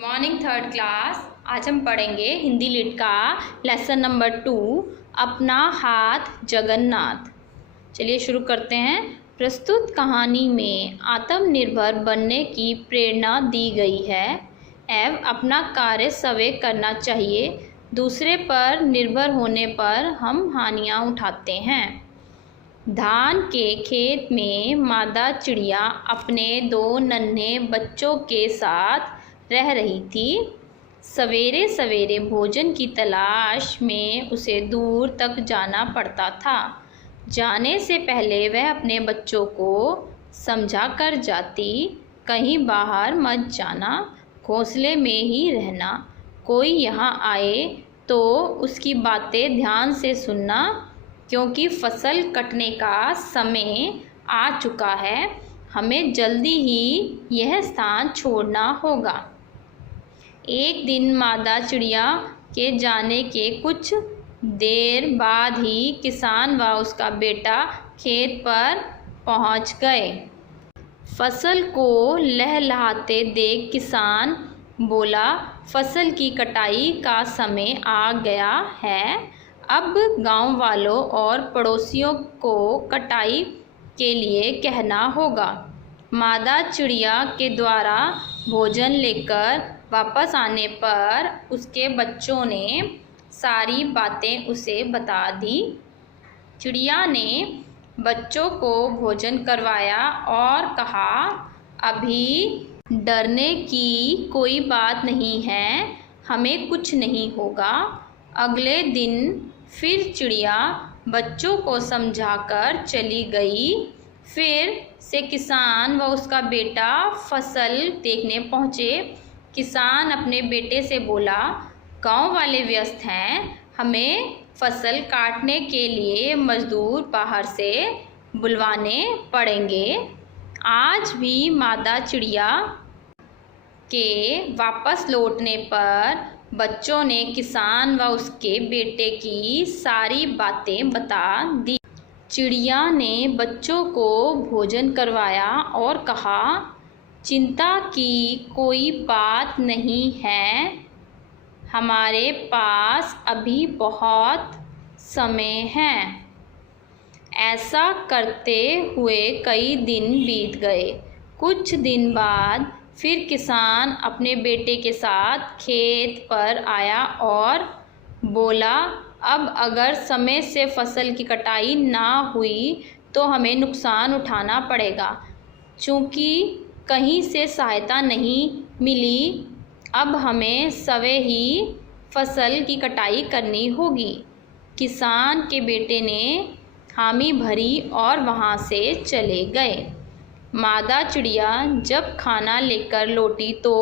Morning third class. आज हम पढ़ेंगे हिंदी लिट का लेसन नंबर 2 अपना हाथ जगन्नाथ। चलिए शुरू करते हैं। प्रस्तुत कहानी में आत्मनिर्भर बनने की प्रेरणा दी गई है एवं अपना कार्य स्वयं करना चाहिए। दूसरे पर निर्भर होने पर हम हानियां उठाते हैं। धान के खेत में मादा चिड़िया अपने 2 नन्हे बच्चों के साथ रह रही थी। सवेरे सवेरे भोजन की तलाश में उसे दूर तक जाना पड़ता था। जाने से पहले वह अपने बच्चों को समझा कर जाती, कहीं बाहर मत जाना, घोंसले में ही रहना। कोई यहाँ आए तो उसकी बातें ध्यान से सुनना, क्योंकि फसल कटने का समय आ चुका है। हमें जल्दी ही यह स्थान छोड़ना होगा। एक दिन मादा चिड़िया के जाने के कुछ देर बाद ही किसान व उसका बेटा खेत पर पहुंच गए। फसल को लहलहाते देख किसान बोला, फसल की कटाई का समय आ गया है। अब गांव वालों और पड़ोसियों को कटाई के लिए कहना होगा। मादा चिड़िया के द्वारा भोजन लेकर वापस आने पर उसके बच्चों ने सारी बातें उसे बता दी। चिड़िया ने बच्चों को भोजन करवाया और कहा, अभी डरने की कोई बात नहीं है, हमें कुछ नहीं होगा। अगले दिन फिर चिड़िया बच्चों को समझाकर चली गई। फिर से किसान व उसका बेटा फसल देखने पहुँचे। किसान अपने बेटे से बोला, गांव वाले व्यस्त हैं, हमें फसल काटने के लिए मजदूर बाहर से बुलवाने पड़ेंगे। आज भी मादा चिड़िया के वापस लौटने पर बच्चों ने किसान व उसके बेटे की सारी बातें बता दी। चिड़िया ने बच्चों को भोजन करवाया और कहा, चिंता की कोई बात नहीं है, हमारे पास अभी बहुत समय है। ऐसा करते हुए कई दिन बीत गए। कुछ दिन बाद फिर किसान अपने बेटे के साथ खेत पर आया और बोला, अब अगर समय से फसल की कटाई ना हुई तो हमें नुकसान उठाना पड़ेगा। चूँकि कहीं से सहायता नहीं मिली, अब हमें स्वयं ही फसल की कटाई करनी होगी। किसान के बेटे ने हामी भरी और वहाँ से चले गए। मादा चिड़िया जब खाना लेकर लौटी तो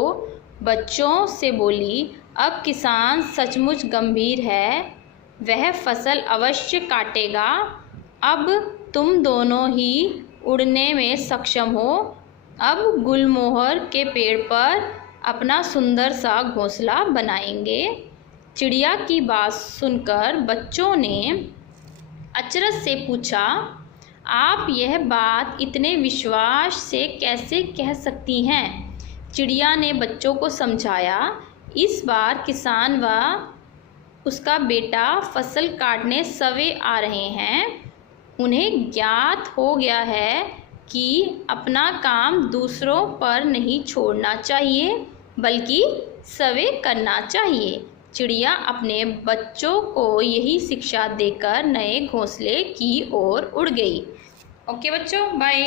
बच्चों से बोली, अब किसान सचमुच गंभीर है, वह फसल अवश्य काटेगा। अब तुम दोनों ही उड़ने में सक्षम हो। अब गुलमोहर के पेड़ पर अपना सुंदर सा घोंसला बनाएंगे। चिड़िया की बात सुनकर बच्चों ने अचरज से पूछा, आप यह बात इतने विश्वास से कैसे कह सकती हैं? चिड़िया ने बच्चों को समझाया, इस बार किसान व उसका बेटा फसल काटने स्वयं आ रहे हैं। उन्हें ज्ञात हो गया है कि अपना काम दूसरों पर नहीं छोड़ना चाहिए, बल्कि स्वयं करना चाहिए। चिड़िया अपने बच्चों को यही शिक्षा देकर नए घोंसले की ओर उड़ गई। ओके बच्चों, बाय।